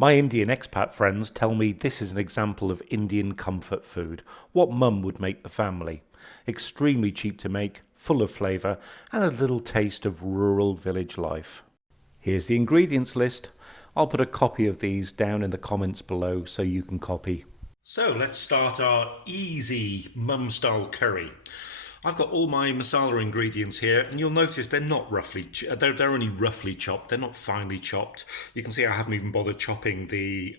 My Indian expat friends tell me this is an example of Indian comfort food, what mum would make the family. Extremely cheap to make, full of flavour, and a little taste of rural village life. Here's the ingredients list. I'll put a copy of these down in the comments below so you can copy. So let's start our easy mum-style curry. I've got all my masala ingredients here, and you'll notice they're not they're only roughly chopped. They're not finely chopped. You can see I haven't even bothered chopping the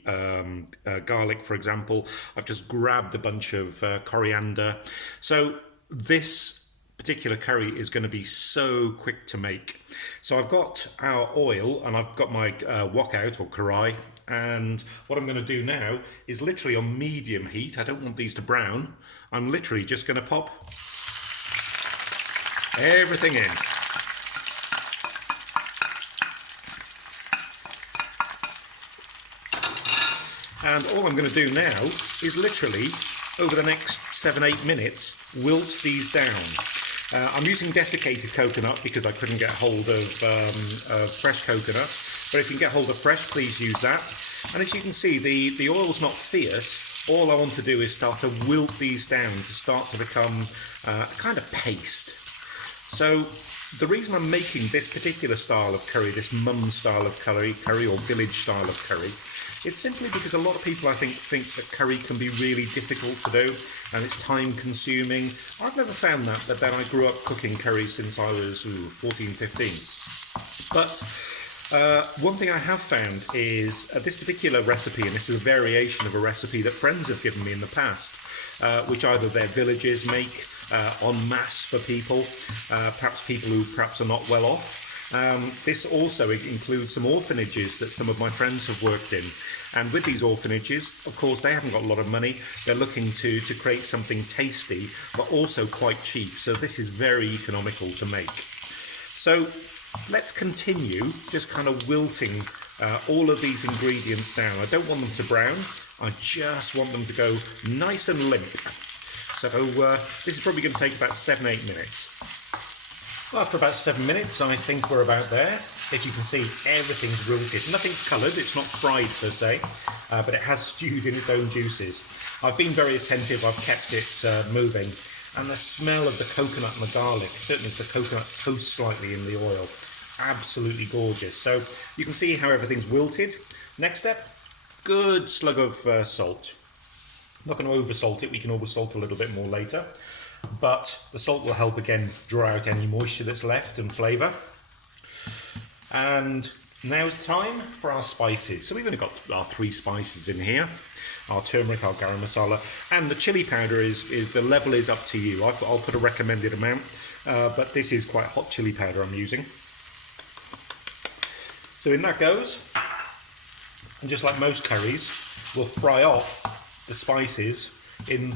garlic, for example. I've just grabbed a bunch of coriander. So this particular curry is going to be so quick to make. So I've got our oil and I've got my wok out or karai, and what I'm going to do now is literally on medium heat. I don't want these to brown. I'm literally just going to pop everything in. And all I'm going to do now is literally, over the next 7-8 minutes, wilt these down. I'm using desiccated coconut because I couldn't get hold of fresh coconut. But if you can get hold of fresh, please use that. And as you can see, the oil's not fierce. All I want to do is start to wilt these down to start to become a kind of paste. So the reason I'm making this particular style of curry, this mum style of curry or village style of curry, it's simply because a lot of people I think that curry can be really difficult to do and it's time consuming. I've never found that, but then I grew up cooking curry since I was 14, 15. But one thing I have found is this particular recipe, and this is a variation of a recipe that friends have given me in the past, which either their villages make en masse for people, perhaps people who perhaps are not well off. This also includes some orphanages that some of my friends have worked in. And with these orphanages, of course, they haven't got a lot of money. They're looking to create something tasty, but also quite cheap. So this is very economical to make. So let's continue just kind of wilting all of these ingredients down. I don't want them to brown. I just want them to go nice and limp. So this is probably going to take about 7-8 minutes. Well, after about 7 minutes, I think we're about there. As you can see, everything's wilted. Nothing's coloured, it's not fried per se, but it has stewed in its own juices. I've been very attentive, I've kept it moving, and the smell of the coconut and the garlic, certainly as the coconut toasts slightly in the oil, absolutely gorgeous. So you can see how everything's wilted. Next step, good slug of salt. I'm not going to over salt it, we can over salt a little bit more later. But the salt will help again draw out any moisture that's left and flavour. And now's the time for our spices. So we've only got our 3 spices in here. Our turmeric, our garam masala, and the chili powder is the level is up to you. I'll put a recommended amount, but this is quite hot chili powder I'm using. So in that goes, and just like most curries, we'll fry off the spices in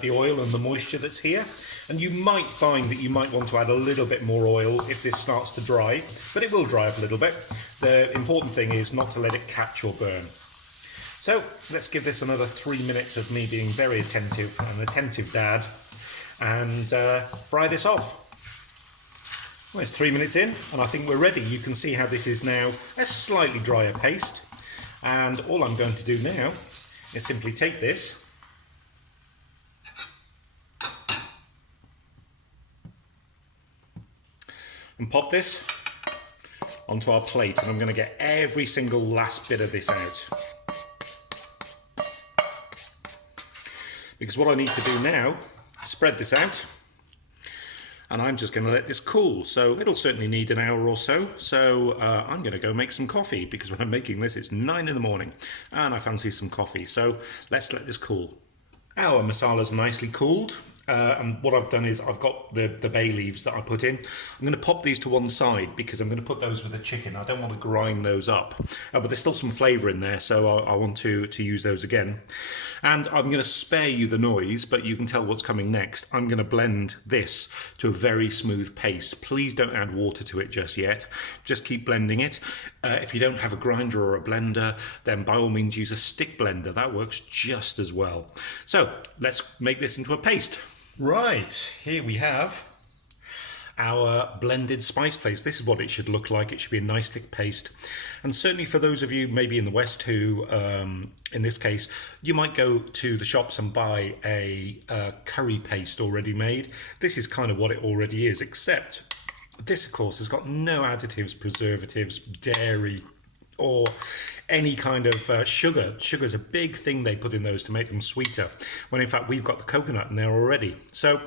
the oil and the moisture that's here, and you might find that you might want to add a little bit more oil if this starts to dry, but it will dry up a little bit. The important thing is not to let it catch or burn. So let's give this another 3 minutes of me being very attentive, an attentive dad, and fry this off. Well, it's 3 minutes in and I think we're ready. You can see how this is now a slightly drier paste, and all I'm going to do now is simply take this and pop this onto our plate, and I'm going to get every single last bit of this out. Because what I need to do now is spread this out, and I'm just going to let this cool. So it'll certainly need an hour or so. So I'm going to go make some coffee, because when I'm making this it's 9 in the morning and I fancy some coffee. So let's let this cool. Our masala's nicely cooled. And what I've done is I've got the bay leaves that I put in. I'm going to pop these to one side because I'm going to put those with the chicken. I don't want to grind those up, but there's still some flavour in there, so I want to use those again. And I'm going to spare you the noise, but you can tell what's coming next. I'm going to blend this to a very smooth paste. Please don't add water to it just yet. Just keep blending it. If you don't have a grinder or a blender, then by all means use a stick blender. That works just as well. So let's make this into a paste. Right, here we have our blended spice paste. This is what it should look like. It should be a nice thick paste. And certainly for those of you maybe in the West who, in this case, you might go to the shops and buy a curry paste already made. This is kind of what it already is, except this, of course, has got no additives, preservatives, dairy, or any kind of sugar. Sugar's a big thing they put in those to make them sweeter, when in fact we've got the coconut in there already. So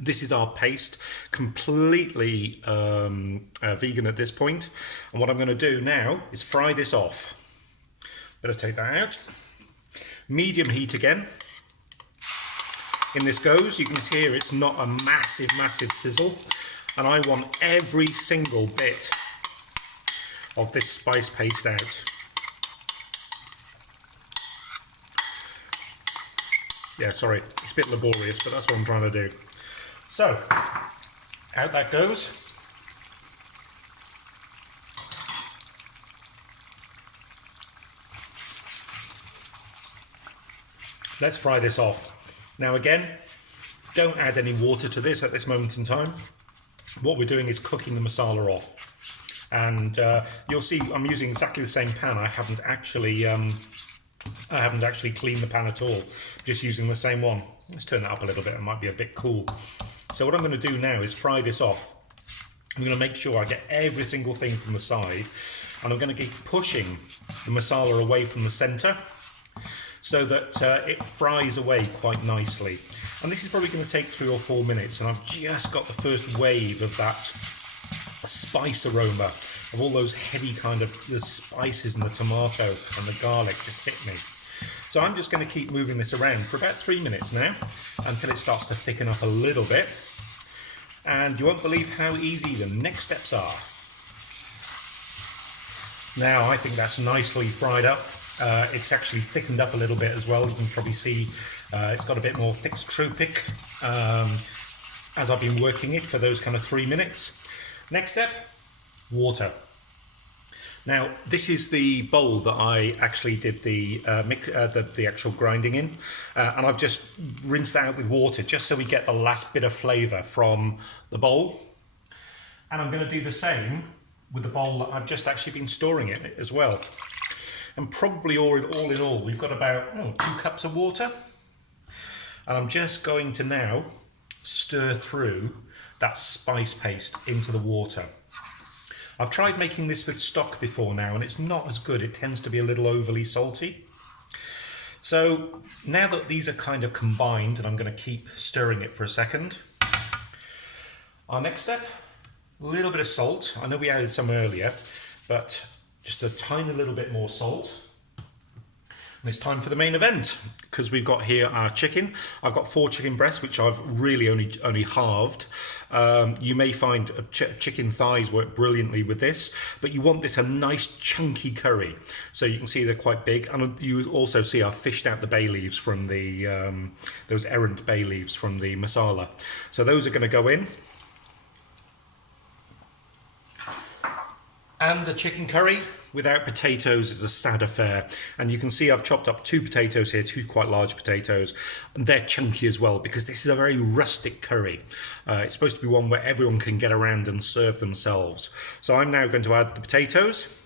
this is our paste, completely vegan at this point. And what I'm going to do now is fry this off. Better take that out. Medium heat again. In this goes. You can hear it's not a massive, massive sizzle. And I want every single bit of this spice paste out. Yeah, sorry, it's a bit laborious, but that's what I'm trying to do. So, out that goes. Let's fry this off. Now again, don't add any water to this at this moment in time. What we're doing is cooking the masala off. And you'll see I'm using exactly the same pan. I haven't actually cleaned the pan at all. Just using the same one. Let's turn that up a little bit. It might be a bit cool. So what I'm going to do now is fry this off. I'm going to make sure I get every single thing from the side, and I'm going to keep pushing the masala away from the centre so that it fries away quite nicely. And this is probably going to take 3 or 4 minutes, and I've just got the first wave of that spice aroma of all those heady kind of the spices and the tomato and the garlic just hit me. So I'm just going to keep moving this around for about 3 minutes now until it starts to thicken up a little bit. And you won't believe how easy the next steps are. Now I think that's nicely fried up. It's actually thickened up a little bit as well. You can probably see it's got a bit more thixotropic as I've been working it for those kind of 3 minutes. Next step, water. Now this is the bowl that I actually did the actual grinding in, and I've just rinsed that out with water just so we get the last bit of flavour from the bowl. And I'm going to do the same with the bowl that I've just actually been storing in it as well. And probably all in all, we've got about 2 cups of water. And I'm just going to now stir through that spice paste into the water. I've tried making this with stock before now, and it's not as good. It tends to be a little overly salty. So now that these are kind of combined, and I'm going to keep stirring it for a second. Our next step, a little bit of salt. I know we added some earlier, but just a tiny little bit more salt. And it's time for the main event, because we've got here our chicken. I've got 4 chicken breasts, which I've really only halved. You may find chicken thighs work brilliantly with this, but you want this a nice chunky curry. So you can see they're quite big, and you also see I've fished out the bay leaves from the those errant bay leaves from the masala. So those are going to go in. And the chicken curry without potatoes is a sad affair. And you can see I've chopped up 2 potatoes here, 2 quite large potatoes. And they're chunky as well, because this is a very rustic curry. It's supposed to be one where everyone can get around and serve themselves. So I'm now going to add the potatoes.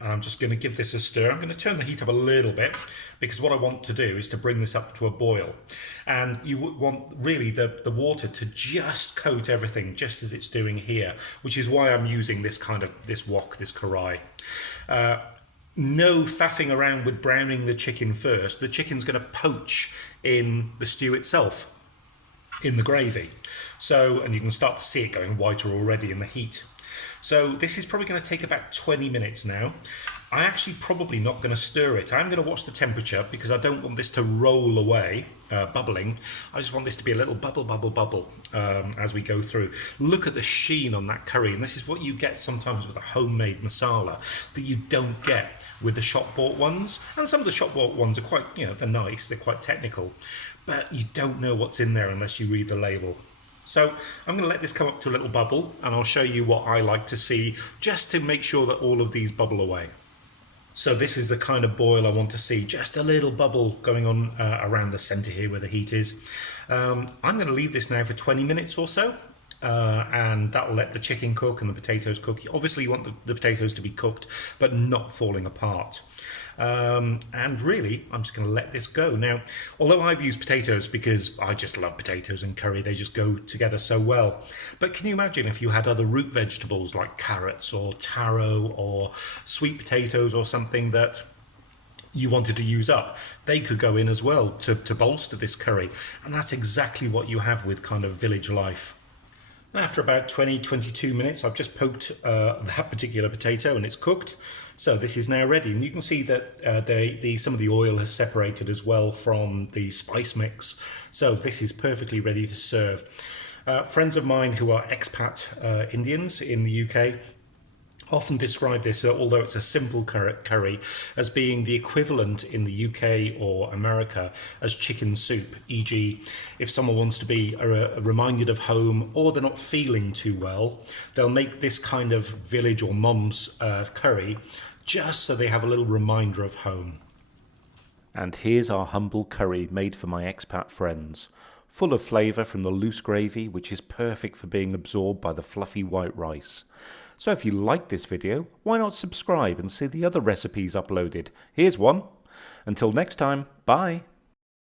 And I'm just going to give this a stir. I'm going to turn the heat up a little bit, because what I want to do is to bring this up to a boil. And you want really the water to just coat everything, just as it's doing here, which is why I'm using this kind of, this wok, this karai. No faffing around with browning the chicken first. The chicken's going to poach in the stew itself, in the gravy. So, and you can start to see it going whiter already in the heat. So this is probably going to take about 20 minutes now. I'm actually probably not going to stir it. I'm going to watch the temperature, because I don't want this to roll away, bubbling. I just want this to be a little bubble as we go through. Look at the sheen on that curry, and this is what you get sometimes with a homemade masala that you don't get with the shop-bought ones. And some of the shop-bought ones are quite, they're nice, they're quite technical, but you don't know what's in there unless you read the label. So I'm going to let this come up to a little bubble, and I'll show you what I like to see, just to make sure that all of these bubble away. So this is the kind of boil I want to see, just a little bubble going on around the centre here where the heat is. I'm going to leave this now for 20 minutes or so. And that will let the chicken cook and the potatoes cook. Obviously you want the potatoes to be cooked but not falling apart. And really I'm just going to let this go. Now, although I've used potatoes because I just love potatoes and curry, they just go together so well. But can you imagine if you had other root vegetables like carrots or taro or sweet potatoes or something that you wanted to use up? They could go in as well to bolster this curry. And that's exactly what you have with kind of village life. And after about 20-22 minutes, I've just poked that particular potato and it's cooked. So this is now ready. And you can see that some of the oil has separated as well from the spice mix. So this is perfectly ready to serve. Friends of mine who are expat Indians in the UK often describe this, although it's a simple curry, as being the equivalent in the UK or America as chicken soup. E.g., if someone wants to be reminded of home or they're not feeling too well, they'll make this kind of village or mum's curry just so they have a little reminder of home. And here's our humble curry made for my expat friends. Full of flavour from the loose gravy, which is perfect for being absorbed by the fluffy white rice. So if you like this video, why not subscribe and see the other recipes uploaded? Here's one. Until next time, bye.